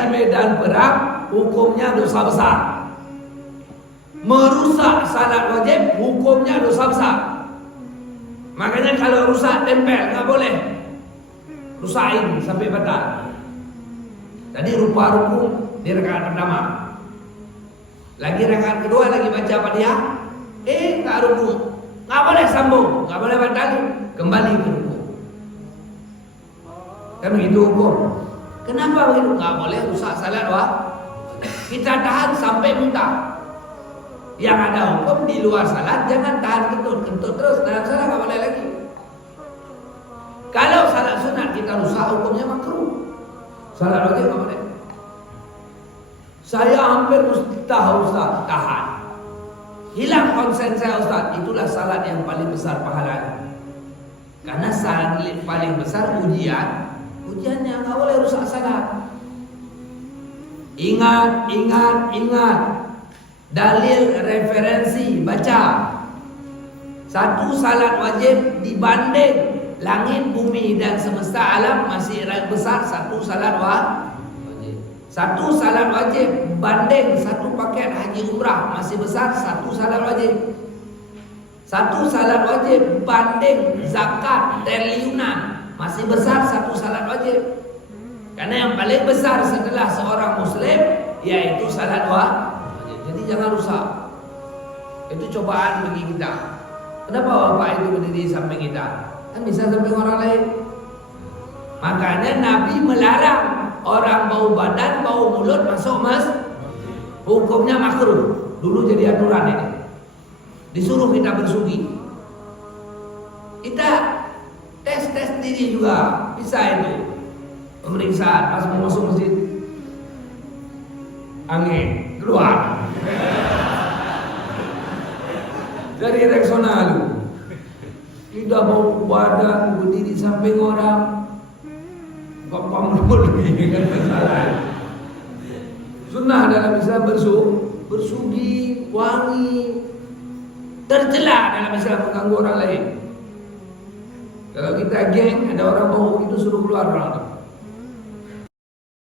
di medan perang hukumnya dosa besar. Merusak salat wajib hukumnya dosa besar. Makanya kalau rusak tempel nggak boleh. Rusakin sampai batal. Tadi rupa rukun di rakaat pertama. Lagi rakaat kedua lagi baca Fatihah, tak rukun. Nggak boleh sambung, nggak boleh batal, kembali ke rukun. Kan begitu hukum. Kenapa begitu? Nggak boleh rusak salat kita tahan sampai muntah. Yang ada hukum di luar salat jangan tahan kentut terus. Dalam salat nggak boleh lagi. Kalau salat sunat kita rusak hukumnya makruh. Salat wajib nggak boleh. Saya hampir mustahil Ustaz, tahan. Hilang konsen saya Ustaz. Itulah salat yang paling besar pahalanya. Karena salat paling besar ujiannya nggak boleh rusak salat. Ingat. Dalil referensi baca. Satu salat wajib dibanding langit, bumi dan semesta alam masih besar satu salat wajib. Satu salat wajib banding satu paket haji umrah masih besar satu salat wajib. Satu salat wajib banding zakat triliunan masih besar satu salat wajib. Karena yang paling besar setelah seorang muslim yaitu salat wajib. Jadi jangan rusak. Itu cobaan bagi kita. Kenapa bapak itu berdiri samping kita? Kan bisa samping orang lain. Makanya Nabi melarang orang bau badan, bau mulut masuk hukumnya makruh. Dulu jadi aturan ini. Disuruh kita bersugi. Kita tes diri juga. Bisa itu. Pemeriksaan pas mau masuk masjid. Angin keluar. Dari reksional. Tidak mau badan berdiri samping orang. Bapak mulai kan masalah. Sunnah dalam Islam bersugi, wangi, tercela dalam Islam mengganggu orang lain. Kalau kita geng ada orang bau itu suruh keluar orang.